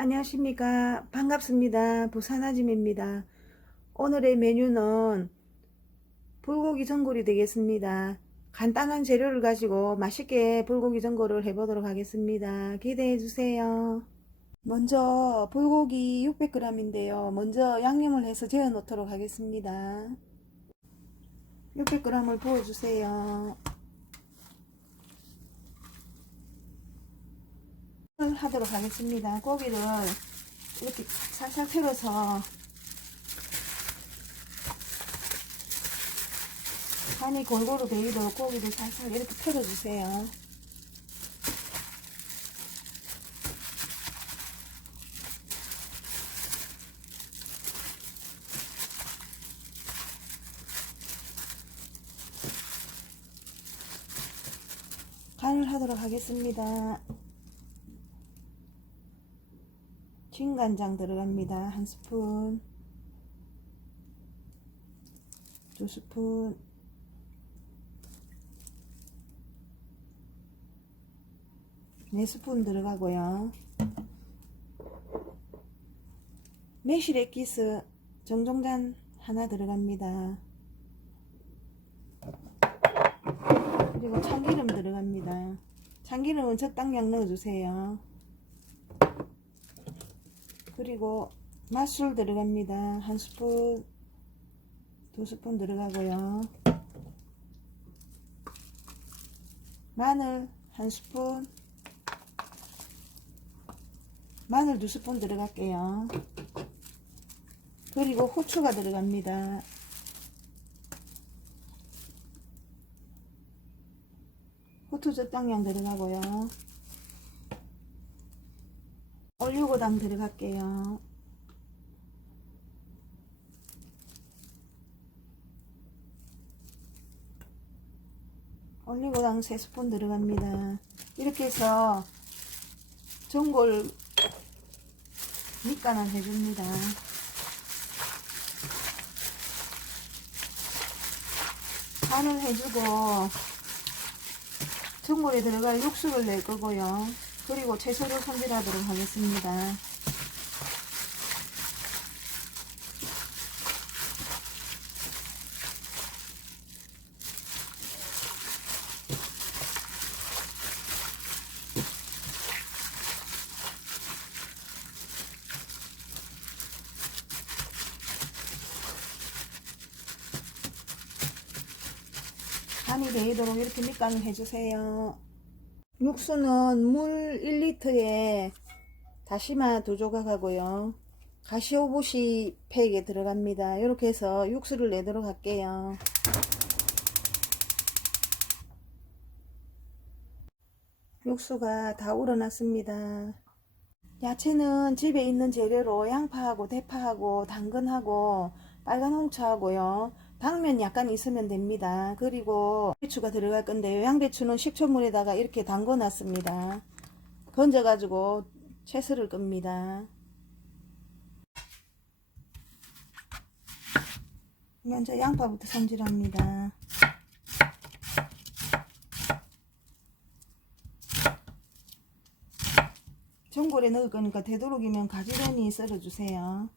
안녕하십니까. 반갑습니다. 부산아짐입니다. 오늘의 메뉴는 불고기 전골이 되겠습니다. 간단한 재료를 가지고 맛있게 불고기 전골을 해보도록 하겠습니다. 기대해 주세요. 먼저 불고기 600g인데요. 먼저 양념을 해서 재워 놓도록 하겠습니다. 600g을 부어주세요. 하도록 하겠습니다. 고기를 이렇게 살살 펴서 간이 골고루 배이도록 고기를 살살 이렇게 펴줘주세요. 간을 하도록 하겠습니다. 진 간장 들어갑니다. 한 스푼, 두 스푼, 네 스푼 들어가고요. 매실 액기스 정종잔 하나 들어갑니다. 그리고 참기름 들어갑니다. 참기름은 적당량 넣어주세요. 그리고 맛술 들어갑니다. 한 스푼, 두 스푼 들어가고요. 마늘 한 스푼, 마늘 두 스푼 들어갈게요. 그리고 후추가 들어갑니다. 후추 적당량 들어가고요. 올리고당 들어갈게요. 올리고당 3스푼 들어갑니다. 이렇게 해서 전골 밑간을 해줍니다. 간을 해주고 전골에 들어갈 육수를 낼 거고요. 그리고 채소를 손질하도록 하겠습니다. 간이 배이도록 이렇게 밑간을 해주세요. 육수는 물 1리터에 다시마 두 조각하고요. 가시오부시 팩에 들어갑니다. 이렇게 해서 육수를 내도록 할게요. 육수가 다 우러났습니다. 야채는 집에 있는 재료로 양파하고 대파하고 당근하고 빨간 홍차하고요. 당면 약간 있으면 됩니다. 그리고 배추가 들어갈 건데요. 양배추는 식초물에다가 이렇게 담궈 놨습니다. 건져 가지고 채소를 끕니다. 먼저 양파부터 손질합니다. 전골에 넣을 거니까 되도록이면 가지런히 썰어주세요.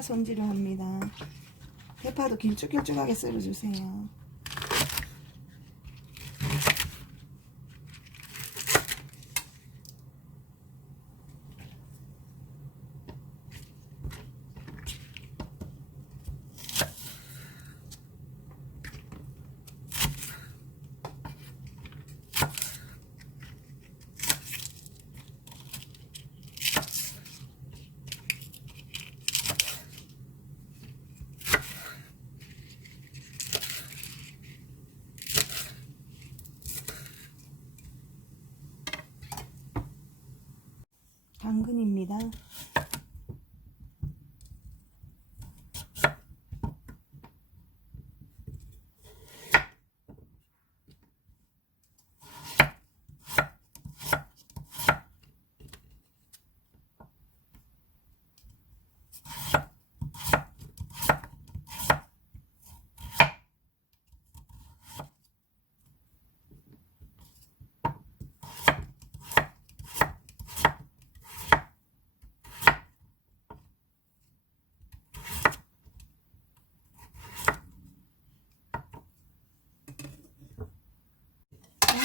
대파 손질을 합니다. 대파도 길쭉길쭉하게 썰어주세요.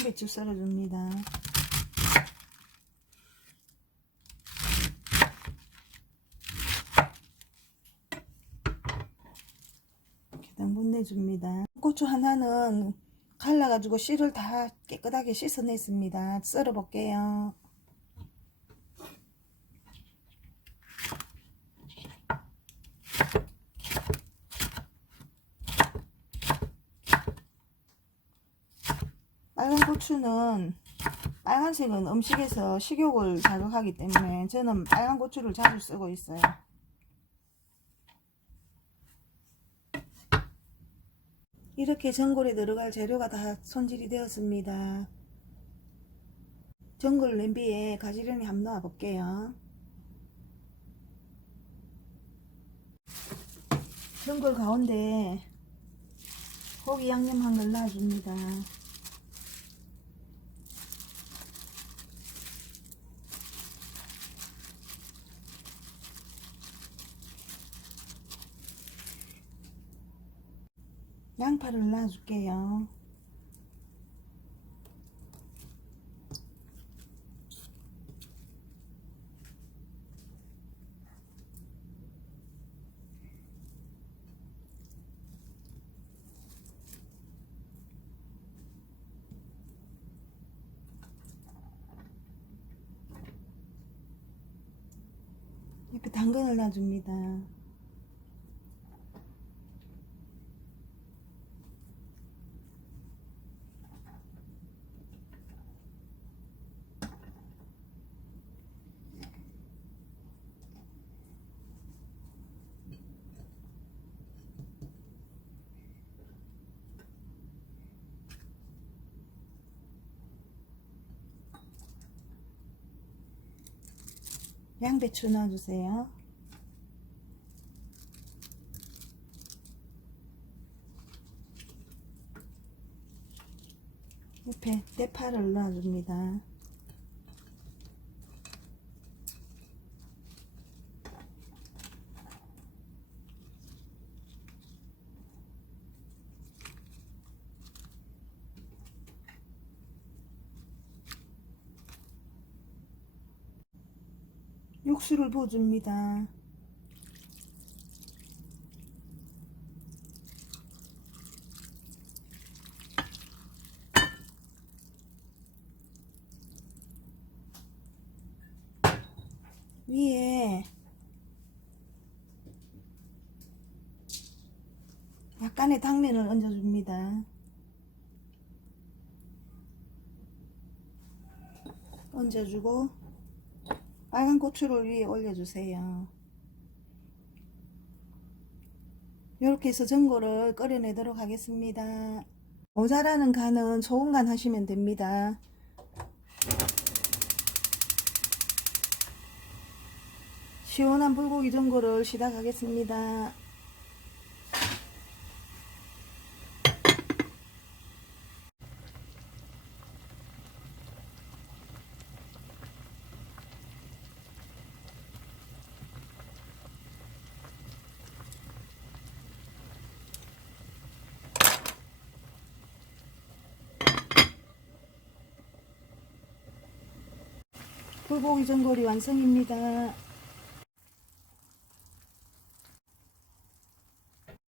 양배추 썰어줍니다. 계단 분 내줍니다. 고추 하나는 갈라가지고 씨를 다 깨끗하게 씻어냈습니다. 썰어볼게요. 빨간 고추는 빨간색은 음식에서 식욕을 자극하기 때문에 저는 빨간 고추를 자주 쓰고 있어요. 이렇게 전골에 들어갈 재료가 다 손질이 되었습니다. 전골 냄비에 가지런히 한번 넣어 볼게요. 전골 가운데 고기 양념 한 걸 넣어줍니다. 양파를 넣어줄게요. 이렇게 당근을 넣어줍니다. 양배추 넣어주세요. 옆에 대파를 넣어줍니다. 육수를 부어줍니다. 위에 약간의 당면을 얹어줍니다. 얹어주고 빨간 고추를 위에 올려주세요. 이렇게 해서 전골을 끓여내도록 하겠습니다. 모자라는 간은 소금 간 하시면 됩니다. 시원한 불고기 전골을 시작하겠습니다. 불고기 전골이 완성입니다.